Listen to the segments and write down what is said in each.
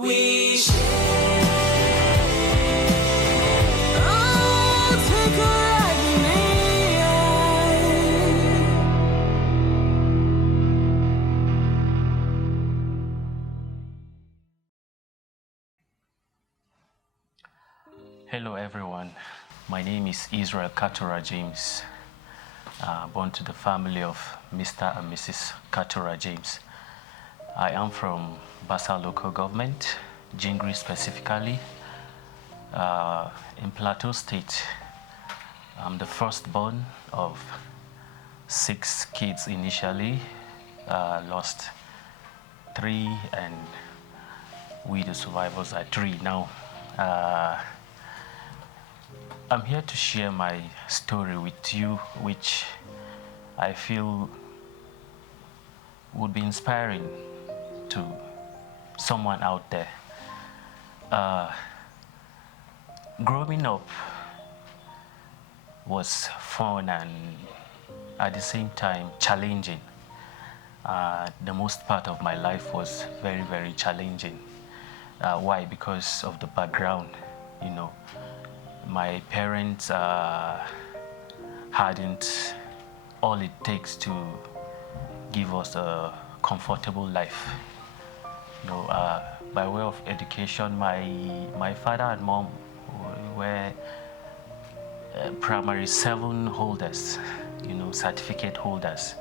We share. Oh, take a ride with me. Hello everyone, my name is Israel Katura James, born to the family of Mr. and Mrs. Katura James. I am from Basa local government, Jingri specifically, in Plateau State. I'm the firstborn of 6 kids initially, lost 3, and we the survivors are 3 now. I'm here to share my story with you, which I feel would be inspiring to someone out there. Growing up was fun and at the same time challenging. The most part of my life was very, very challenging. Why? Because of the background, you know. My parents hadn't all it takes to give us a comfortable life. You know, by way of education, my father and mom were primary 7 holders, you know, certificate holders.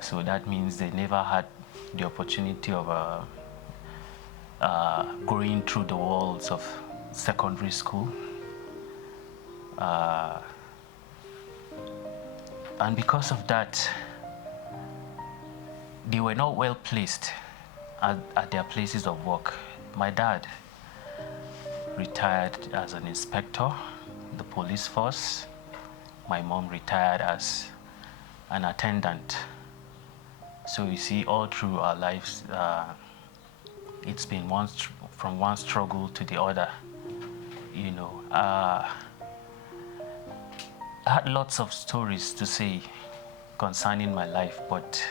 So that means they never had the opportunity of going through the walls of secondary school. And because of that, they were not well placed at their places of work. My dad retired as an inspector in the police force. My mom retired as an attendant. So you see, all through our lives, it's been from one struggle to the other. You know, I had lots of stories to say concerning my life, but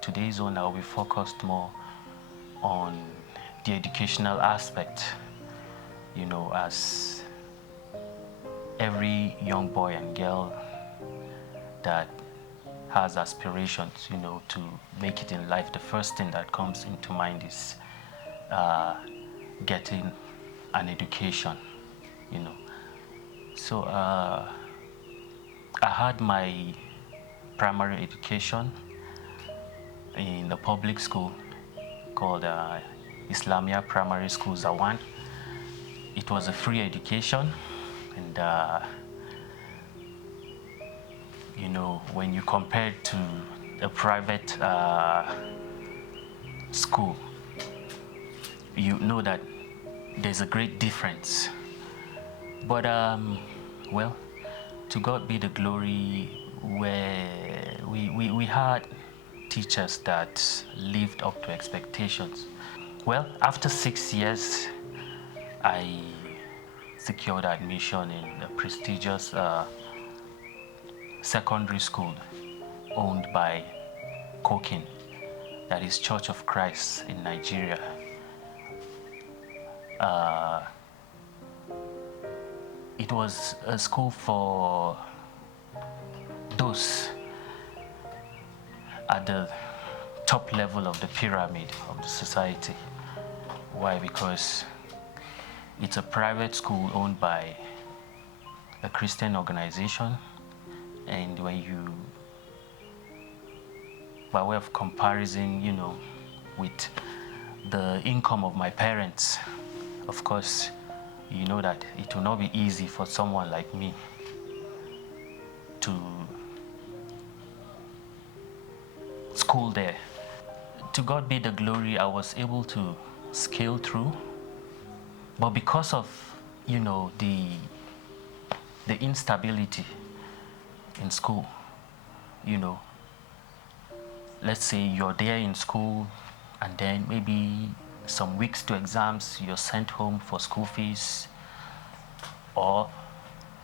today's one I'll be focused more on the educational aspect. You know, as every young boy and girl that has aspirations, you know, to make it in life, the first thing that comes into mind is getting an education, you know. So I had my primary education in a public school called Islamia Primary School Zawan. It was a free education, and you know, when you compare it to a private school, you know that there's a great difference. But well, to God be the glory, where we had teachers that lived up to expectations. Well, after 6 years, I secured admission in a prestigious secondary school owned by Kokin, that is Church of Christ in Nigeria. It was a school for those at the top level of the pyramid of the society. Why? Because it's a private school owned by a Christian organization, and when you, by way of comparison, you know, with the income of my parents, of course, you know that it will not be easy for someone like me to school there. To God be the glory, I was able to scale through, but because of, you know, the instability in school, you know, let's say you're there in school and then maybe some weeks to exams you're sent home for school fees, or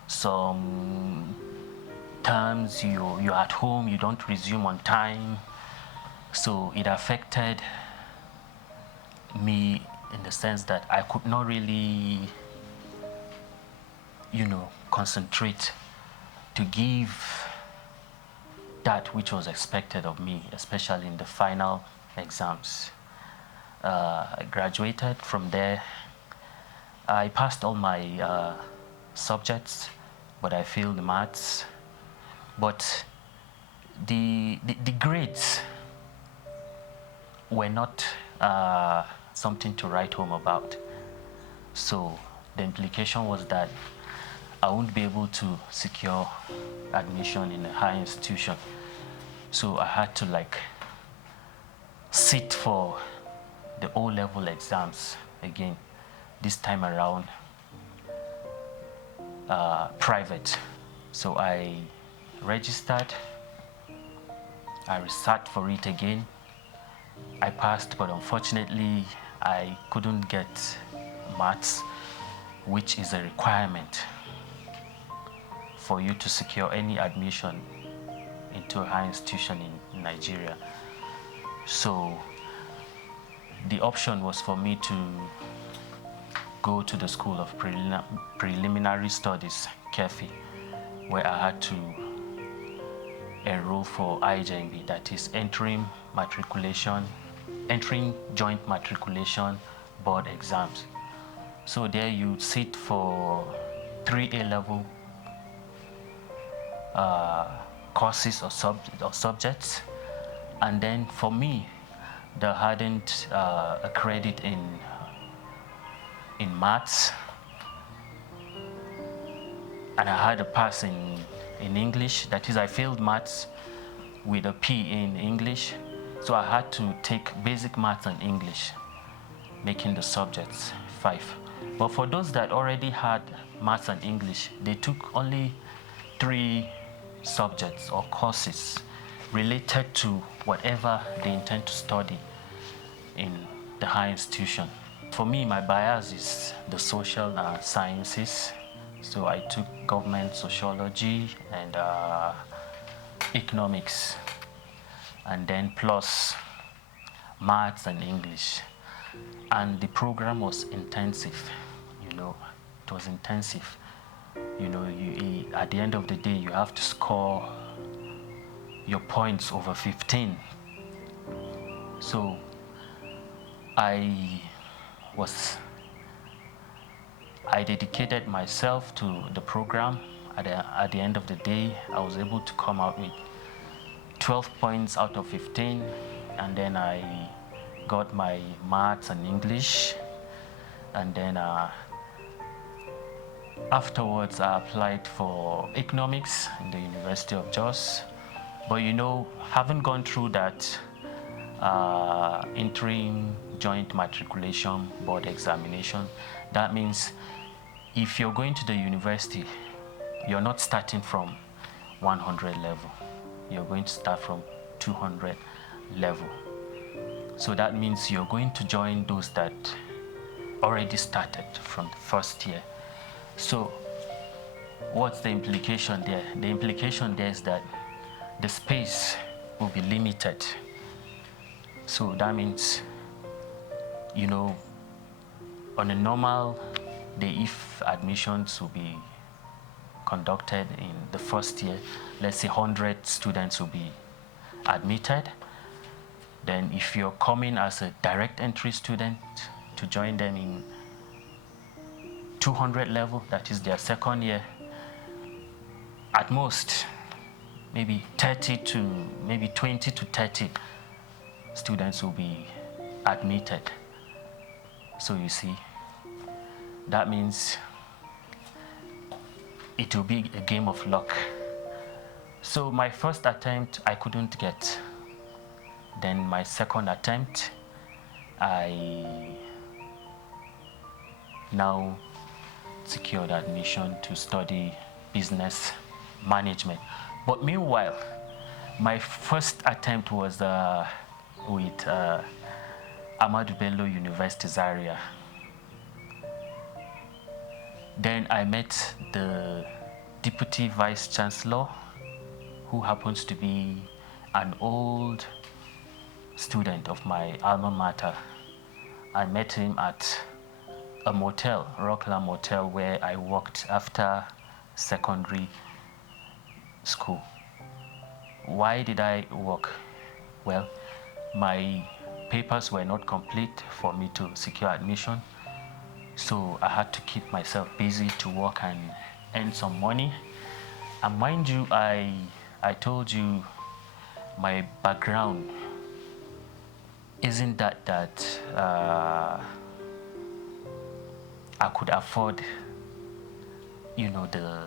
some times you're at home, you don't resume on time. So it affected me in the sense that I could not really, concentrate to give that which was expected of me, especially in the final exams. I graduated from there. I passed all my subjects, but I failed the maths. But the grades were not something to write home about. So the implication was that I won't be able to secure admission in a higher institution. So I had to sit for the O-level exams again, this time around private. So I registered, I resat for it again. I passed, but unfortunately I couldn't get maths, which is a requirement for you to secure any admission into a higher institution in Nigeria. So the option was for me to go to the School of Preliminary Studies, KEFI, where I had to enroll for IJMB, that is entering joint matriculation board exams. So there you sit for 3 A-level courses or subjects, and then for me, there hadn't a credit in maths, and I had a pass in English. That is, I failed maths with a P in English, so I had to take basic maths and English, making the subjects 5. But for those that already had maths and English, they took only 3 subjects or courses related to whatever they intend to study in the higher institution. For me, my bias is the social sciences, so I took government sociology and economics, and then plus maths and English. And the program was intensive, it was intensive. At the end of the day, you have to score your points over 15. So I dedicated myself to the program. At the end of the day, I was able to come out with 12 points out of 15, and then I got my maths and English, and then afterwards I applied for economics in the University of Jos. But having gone through that interim joint matriculation board examination, that means if you're going to the university, you're not starting from 100 level, you're going to start from 200 level. So that means you're going to join those that already started from the first year. So what's the implication there? The implication there is that the space will be limited. So that means, on a normal day, if admissions will be conducted in the first year, let's say 100 students will be admitted. Then if you're coming as a direct entry student to join them in 200 level, that is their second year, at most maybe 20 to 30 students will be admitted. So you see, that means it will be a game of luck. So my first attempt I couldn't get. Then my second attempt, I now secured admission to study business management. But meanwhile, my first attempt was with Ahmadu Bello University Zaria. Then I met the Deputy Vice Chancellor, who happens to be an old student of my alma mater, I met him at a motel, Rockland Motel, where I worked after secondary school. Why did I work? Well, my papers were not complete for me to secure admission, so I had to keep myself busy to work and earn some money. And mind you, I told you my background isn't that I could afford, the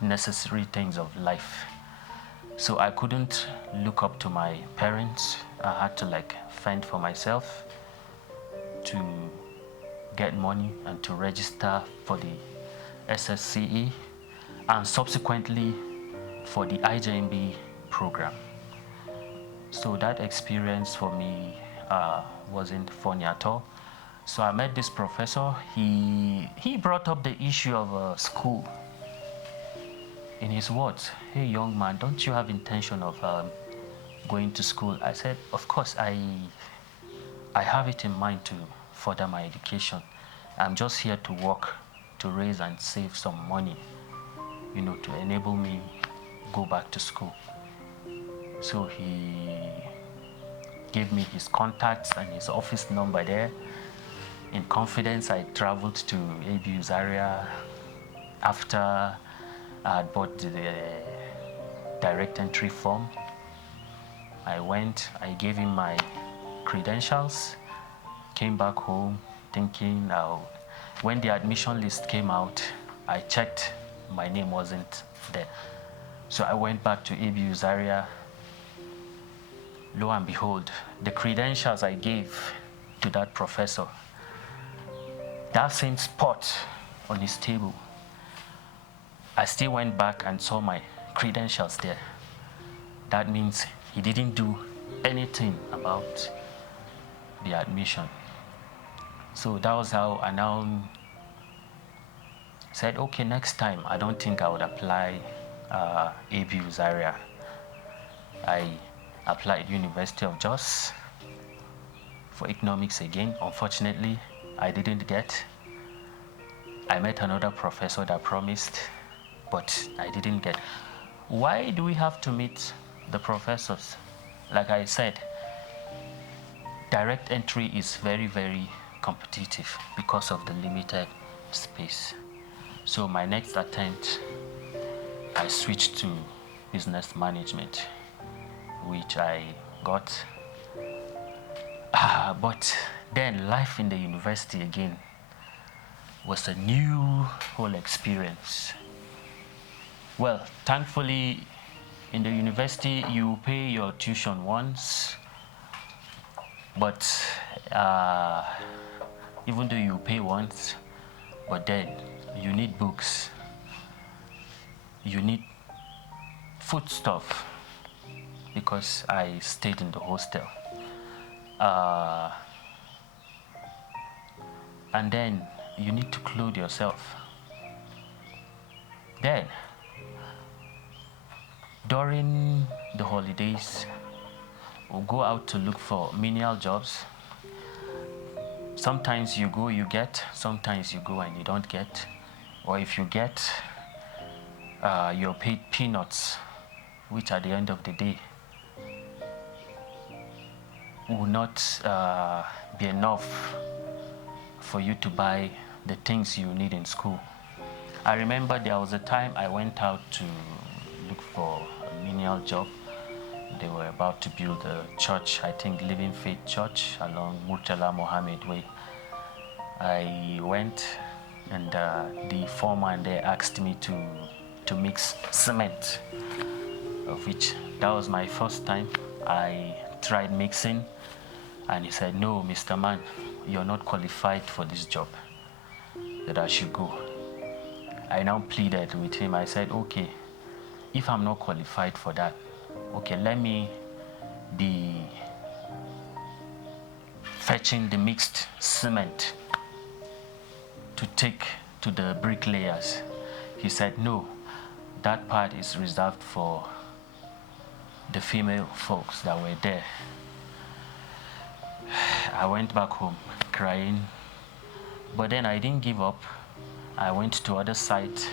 necessary things of life. So I couldn't look up to my parents. I had to fend for myself to get money and to register for the SSCE and subsequently for the IJMB program. So that experience for me wasn't funny at all. So I met this professor. He brought up the issue of school. In his words, "Hey young man, don't you have intention of going to school?" I said, "Of course, I have it in mind to further my education. I'm just here to work, to raise and save some money, to enable me go back to school." So he gave me his contacts and his office number there. In confidence, I traveled to ABU Zaria after I had bought the direct entry form. I went, I gave him my credentials, came back home thinking when the admission list came out, I checked, my name wasn't there. So I went back to ABU Zaria. Lo and behold, the credentials I gave to that professor, that same spot on his table, I still went back and saw my credentials there. That means he didn't do anything about the admission. So that was how I now said, okay, next time I don't think I would apply ABU Zaria. I applied University of Jos for economics again. Unfortunately, I didn't get. I met another professor that promised, but I didn't get. Why do we have to meet the professors? Like I said, direct entry is very, very competitive because of the limited space. So my next attempt, I switched to business management, which I got. But then life in the university again was a new whole experience. Well, thankfully, in the university, you pay your tuition once, but even though you pay once, but then you need books, you need foodstuff, because I stayed in the hostel. And then you need to clothe yourself. Then, during the holidays, we'll go out to look for menial jobs. Sometimes you go, you get. Sometimes you go and you don't get. Or if you get, you're paid peanuts, which at the end of the day will not be enough for you to buy the things you need in school. I remember there was a time I went out to look for a menial job. They were about to build a church, I think Living Faith Church along Murtala Mohammed Way. I went and the foreman there asked me to mix cement, of which that was my first time. I tried mixing and he said, "No, Mr. Man, you're not qualified for this job, that I should go." I now pleaded with him. I said, okay, if I'm not qualified for that, okay, let me be fetching the mixed cement to take to the bricklayers. He said, "No, that part is reserved for the female folks that were there." I went back home crying. But then I didn't give up. I went to other sites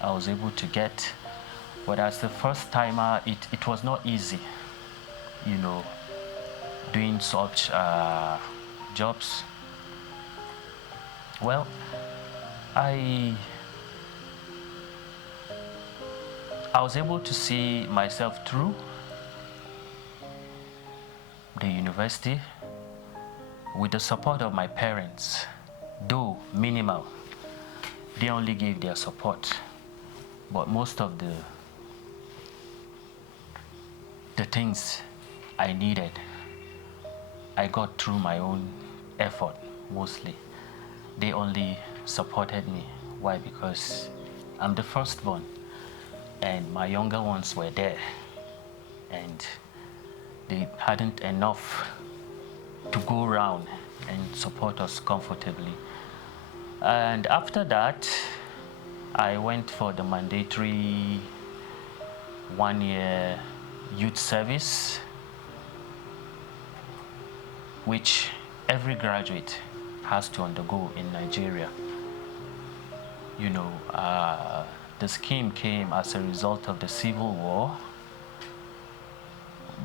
I was able to get. But as the first timer, it was not easy, you know, doing such jobs. Well, I was able to see myself through the university with the support of my parents, though minimal. They only gave their support, but most of the things I needed, I got through my own effort mostly. They only supported me. Why? Because I'm the firstborn, and my younger ones were there, and they hadn't enough to go around and support us comfortably. And after that, I went for the mandatory 1-year youth service, which every graduate has to undergo in Nigeria. You know, the scheme came as a result of the civil war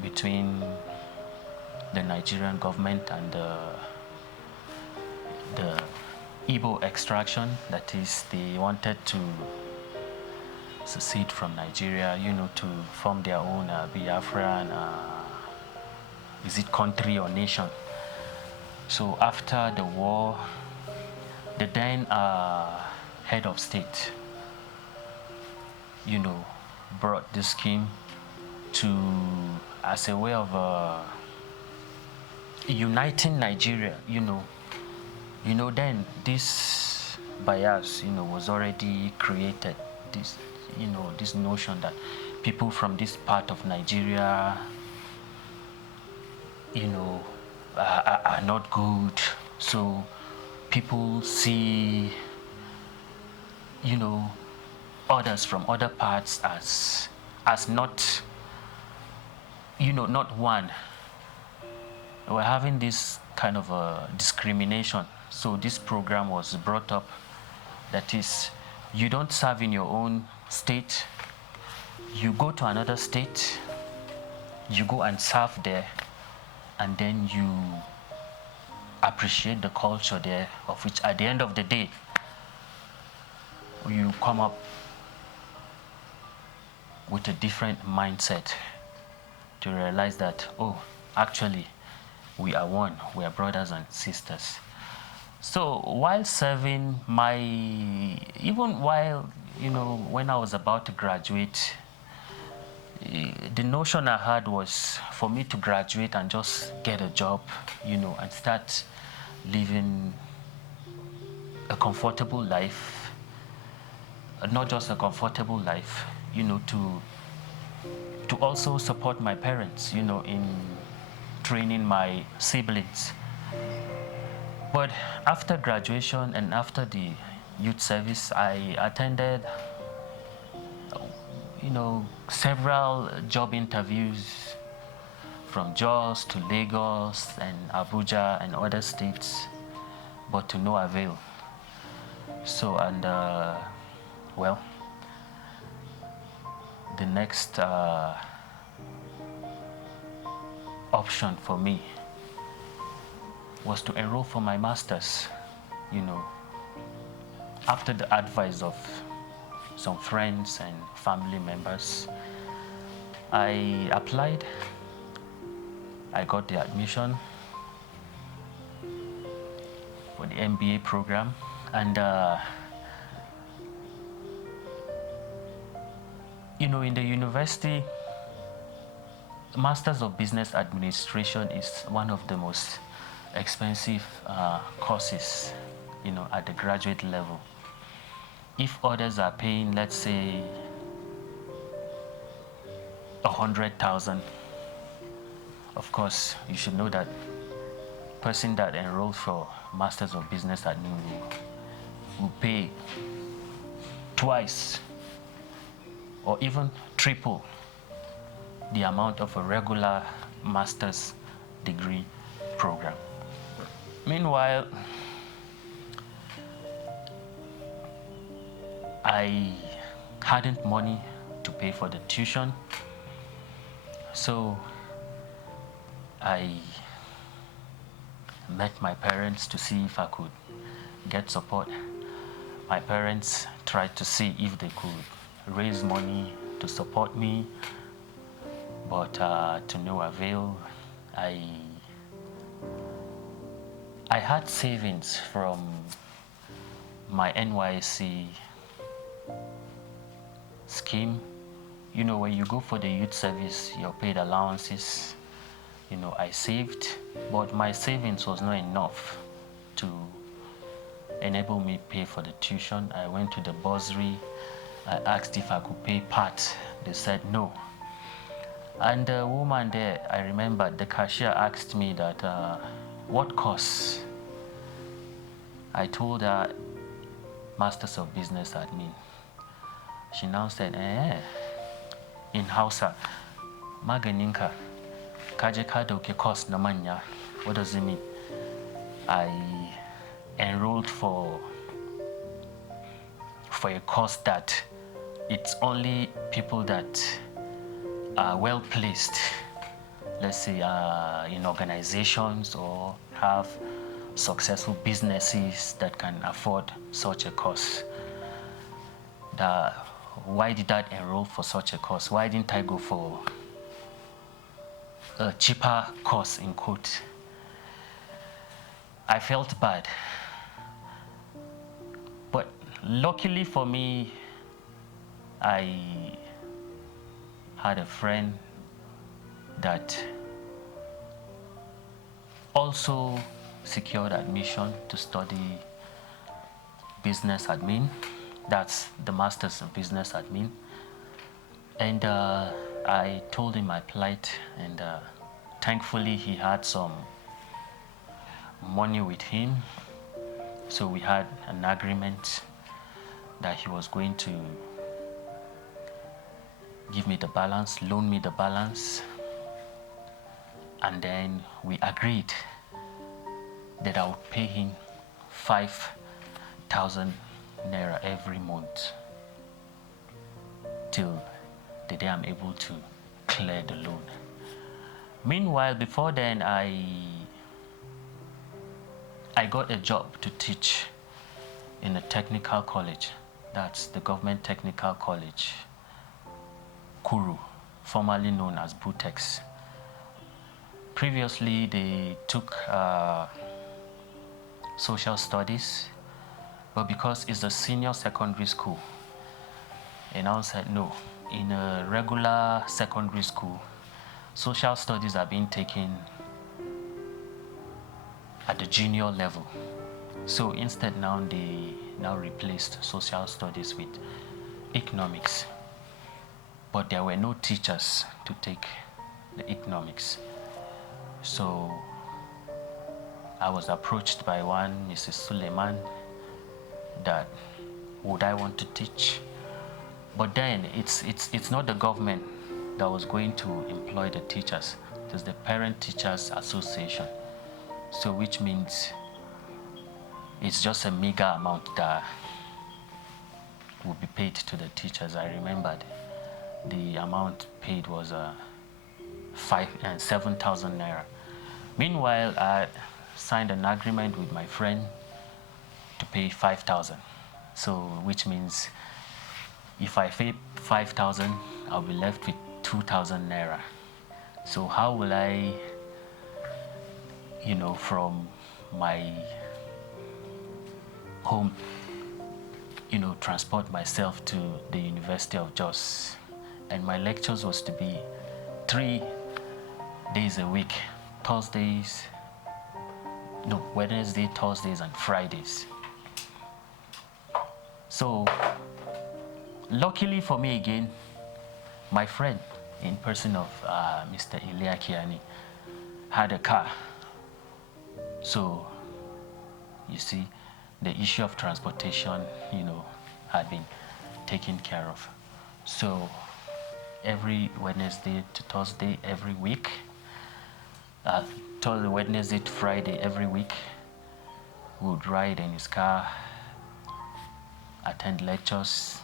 between the Nigerian government and the Igbo extraction. That is, they wanted to secede from Nigeria, you know, to form their own Biafran, is it country or nation? So after the war, the then head of state, you know, brought this scheme to as a way of uniting Nigeria. You know, then this bias, you know, was already created. This, you know, this notion that people from this part of Nigeria, you know, are not good. So people see, you know, others from other parts as not, you know, not one. We're having this kind of a discrimination. So this program was brought up, that is, you don't serve in your own state, you go to another state, you go and serve there, and then you appreciate the culture there, of which at the end of the day, you come up with a different mindset to realize that, oh, actually, we are one, we are brothers and sisters. So while serving even while, you know, when I was about to graduate, the notion I had was for me to graduate and just get a job, you know, and start living a comfortable life. Not just a comfortable life, you know, to also support my parents, you know, in training my siblings. But after graduation and after the youth service, I attended, you know, several job interviews from Jos to Lagos and Abuja and other states, but to no avail. So, and well, the next option for me was to enroll for my master's, you know, after the advice of some friends and family members. I applied, I got the admission for the MBA program, and you know, in the university, Masters of Business Administration is one of the most expensive courses, you know, at the graduate level. If others are paying, let's say, 100,000, of course, you should know that person that enrolled for Masters of Business Admin will pay twice or even triple the amount of a regular master's degree program. Meanwhile, I hadn't money to pay for the tuition, so I met my parents to see if I could get support. My parents tried to see if they could raise money to support me, but to no avail. I had savings from my NYC scheme. You know, when you go for the youth service, your paid allowances, you know, I saved, but my savings was not enough to enable me pay for the tuition. I went to the bursary. I asked if I could pay part. They said no. And the woman there, I remember the cashier asked me that, what course? I told her Masters of Business Admin. She now said, in Hausa, maganinka, kaje ka dauki course na manya. What does it mean? I enrolled for a course that it's only people that are well placed, let's say in organizations or have successful businesses that can afford such a course. Why did I enroll for such a course? Why didn't I go for a cheaper course, in quote? I felt bad. But luckily for me, I had a friend that also secured admission to study business admin. That's the Masters of Business Admin. And I told him my plight, and thankfully he had some money with him. So we had an agreement that he was going to give me the balance, loan me the balance. And then we agreed that I would pay him 5,000 naira every month till the day I'm able to clear the loan. Meanwhile, before then, I got a job to teach in a technical college. That's the Government Technical College, Kuru, formerly known as Butex. Previously, they took social studies, but because it's a senior secondary school, and I said no. In a regular secondary school, social studies are being taken at the junior level. So instead now they replaced social studies with economics. But there were no teachers to take the economics. So I was approached by one Mrs. Suleiman that would I want to teach. But then it's not the government that was going to employ the teachers. It was the Parent Teachers Association. So which means it's just a meager amount that will be paid to the teachers. I remembered the amount paid was 7,000 naira. Meanwhile, I signed an agreement with my friend to pay 5,000. So which means if I pay 5,000, I'll be left with 2,000 naira. So how will I, from my home, transport myself to the University of Jos? And my lectures was to be 3 days a week, Wednesday, Thursdays, and Fridays. So luckily for me again, my friend in person of Mr. Ilya Kiani had a car. So you see, the issue of transportation, had been taken care of. So every Wednesday to Thursday every week, Wednesday to Friday every week, would ride in his car, attend lectures,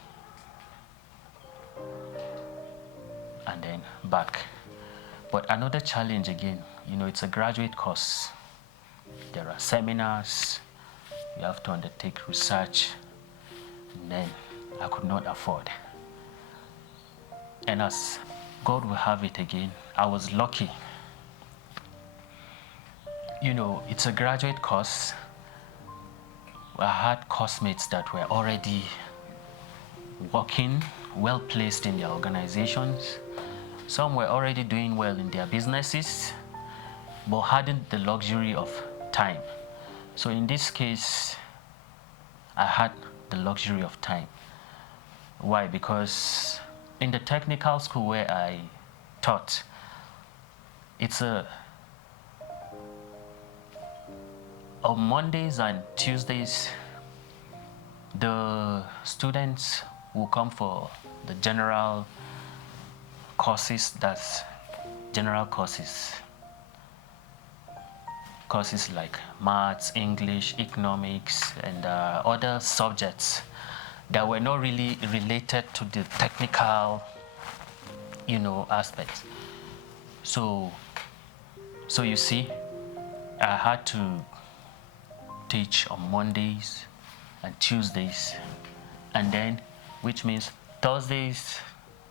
and then back. But another challenge again, it's a graduate course. There are seminars, you have to undertake research, and then I could not afford. And as God will have it again, I was lucky. It's a graduate course. I had classmates that were already working, well placed in their organizations. Some were already doing well in their businesses, but hadn't the luxury of time. So in this case, I had the luxury of time. Why? Because in the technical school where I taught, it's on Mondays and Tuesdays, the students will come for the general courses, that's general courses like maths, English, economics, and other subjects that were not really related to the technical, aspects. So you see, I had to teach on Mondays and Tuesdays, and then, which means Thursdays,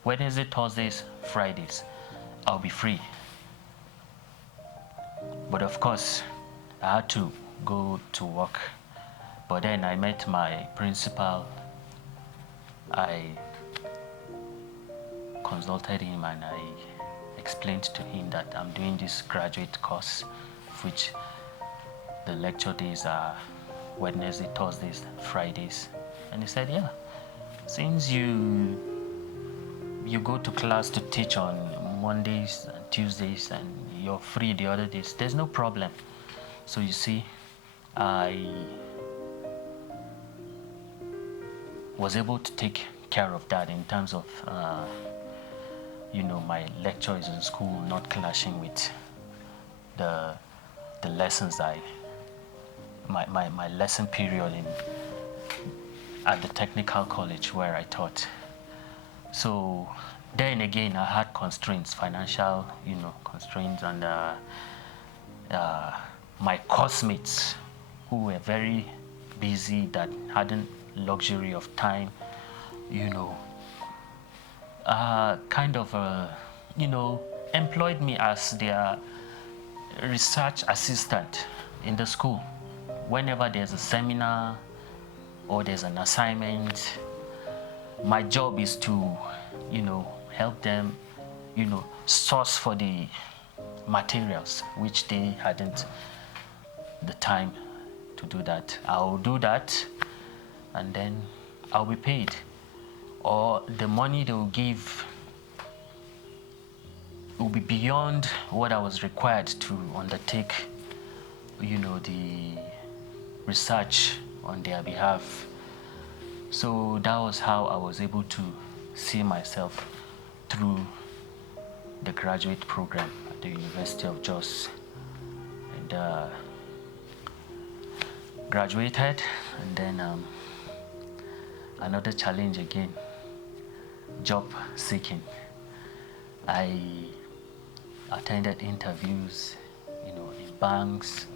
Wednesday, Thursdays, Fridays, I'll be free. But of course, I had to go to work. But then I met my principal. I consulted him and I explained to him that I'm doing this graduate course, which the lecture days are Wednesday, Thursdays, Fridays. And he said, yeah, since you go to class to teach on Mondays and Tuesdays and you're free the other days, there's no problem. So you see, I was able to take care of that in terms of my lectures in school not clashing with the lessons my lesson period at the technical college where I taught. So then again, I had constraints, financial, constraints, and my classmates who were very busy, that hadn't luxury of time, employed me as their research assistant in the school. Whenever there's a seminar or there's an assignment, my job is to, help them, source for the materials, which they hadn't the time to do that. I'll do that, and then I'll be paid. Or the money they will give will be beyond what I was required to undertake, the research on their behalf. So that was how I was able to see myself through the graduate program at the University of Jos, and graduated. And then another challenge again, job seeking. I attended interviews, in banks.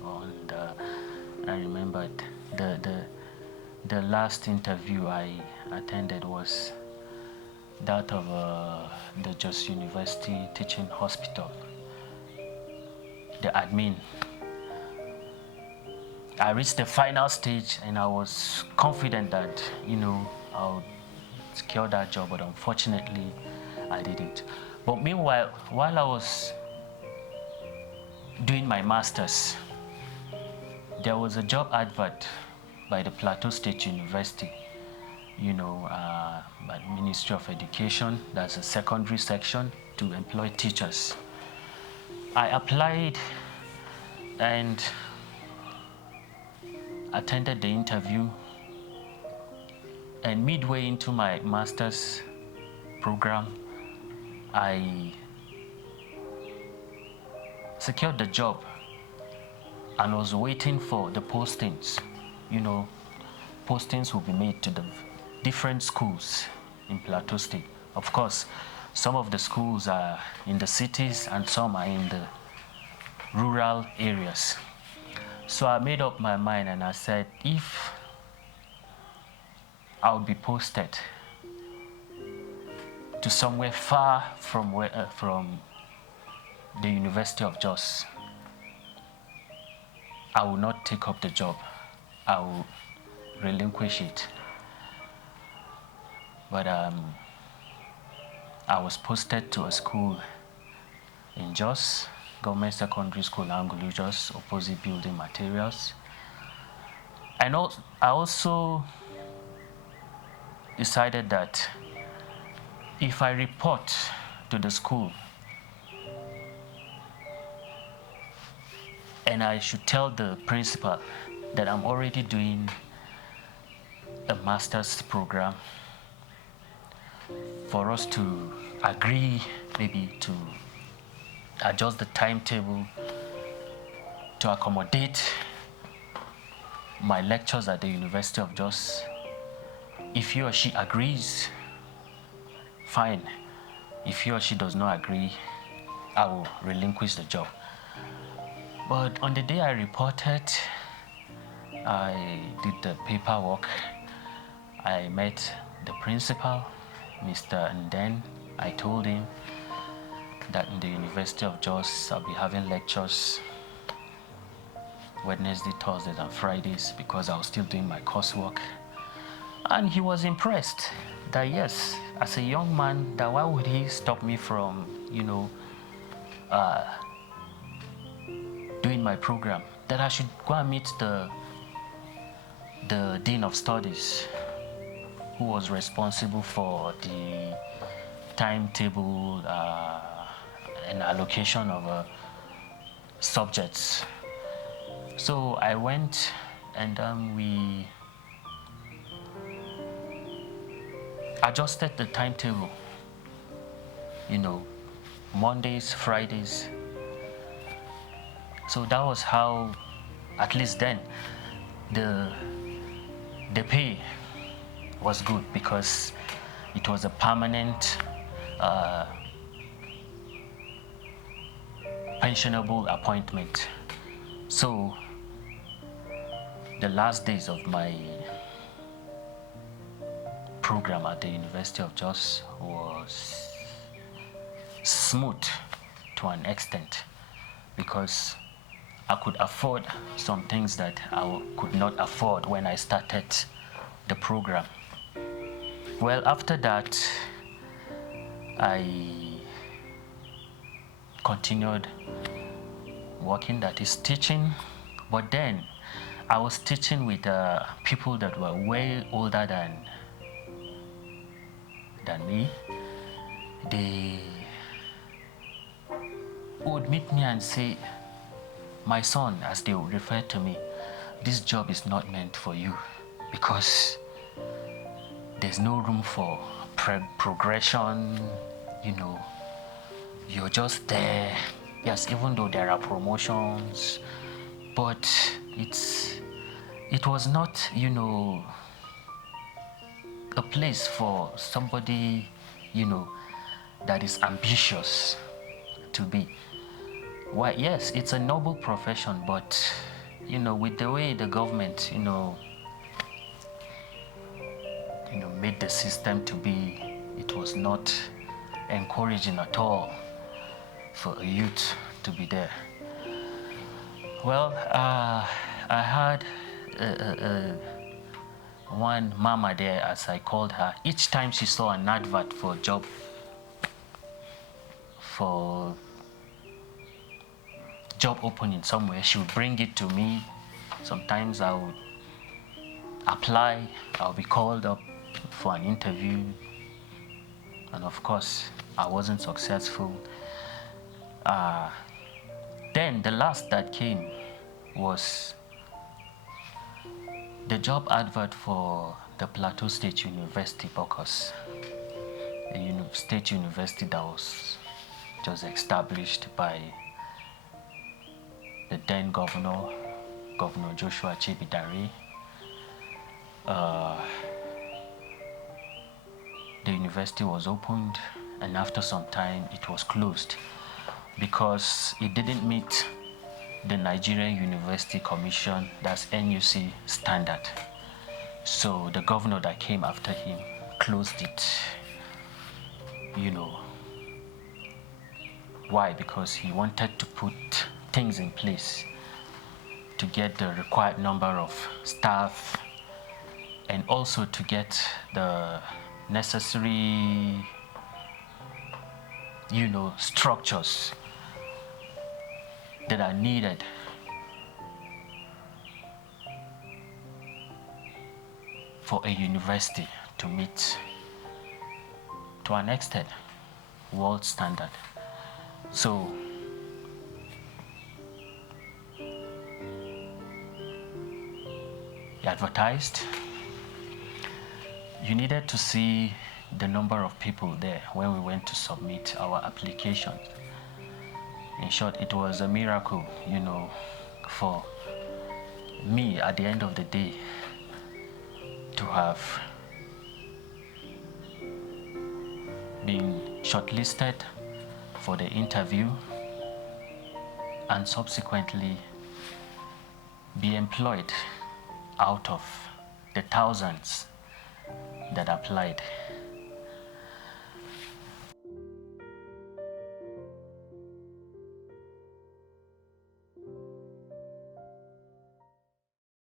I remembered the last interview I attended was that of the Jos University Teaching Hospital, the admin. I reached the final stage and I was confident that, I'll secure that job, but unfortunately I didn't. But meanwhile, while I was doing my master's, there was a job advert by the Plateau State University, by the Ministry of Education. That's a secondary section to employ teachers. I applied and attended the interview, and midway into my master's program, I secured the job and was waiting for the postings postings will be made to the different schools in Plateau State. Of course, some of the schools are in the cities and some are in the rural areas. So I made up my mind and I said, if I would be posted to somewhere far from the University of Jos, I will not take up the job. I will relinquish it. But I was posted to a school in Jos, Government Secondary School, Angulu, Jos, opposite building materials. And I also decided that if I report to the school and I should tell the principal that I'm already doing a master's program, for us to agree maybe to adjust the timetable to accommodate my lectures at the University of Jos. If he or she agrees, fine. If he or she does not agree, I will relinquish the job. But on the day I reported, I did the paperwork. I met the principal, Mr. And then I told him that in the University of Jos, I'll be having lectures Wednesday, Thursdays, and Fridays because I was still doing my coursework. And he was impressed that yes, as a young man, that why would he stop me from, doing my program? That I should go and meet the Dean of Studies, who was responsible for the timetable and allocation of subjects. So I went and we adjusted the timetable, Mondays, Fridays. So that was how, at least then, the pay was good because it was a permanent pensionable appointment. So the last days of my program at the University of Jos was smooth to an extent because I could afford some things that I could not afford when I started the program. Well, after that, I continued working, that is teaching, but then I was teaching with people that were way older than me. They would meet me and say, "My son," as they would refer to me, "this job is not meant for you because there's no room for progression, you're just there. Yes, even though there are promotions, but it was not, a place for somebody, that is ambitious to be." Why, yes, it's a noble profession, but, with the way the government, made the system to be, it was not encouraging at all for a youth to be there. Well, I had one mama there, as I called her. Each time she saw an advert for a job, for job opening somewhere, she would bring it to me. Sometimes I would apply, I'll be called up for an interview, and of course I wasn't successful. Then the last that came was the job advert for the Plateau State University, Bokos, a state university that was just established by the then Governor Joshua Chebidare, the university was opened, and after some time it was closed because it didn't meet the Nigerian University Commission, that's NUC standard. So the governor that came after him closed it. You know why? Because he wanted to put things in place to get the required number of staff and also to get the necessary structures that are needed for a university to meet, to an extent, world standard. So he advertised. You needed to see the number of people there when we went to submit our application. In short, it was a miracle, for me at the end of the day to have been shortlisted for the interview and subsequently be employed out of the thousands that applied.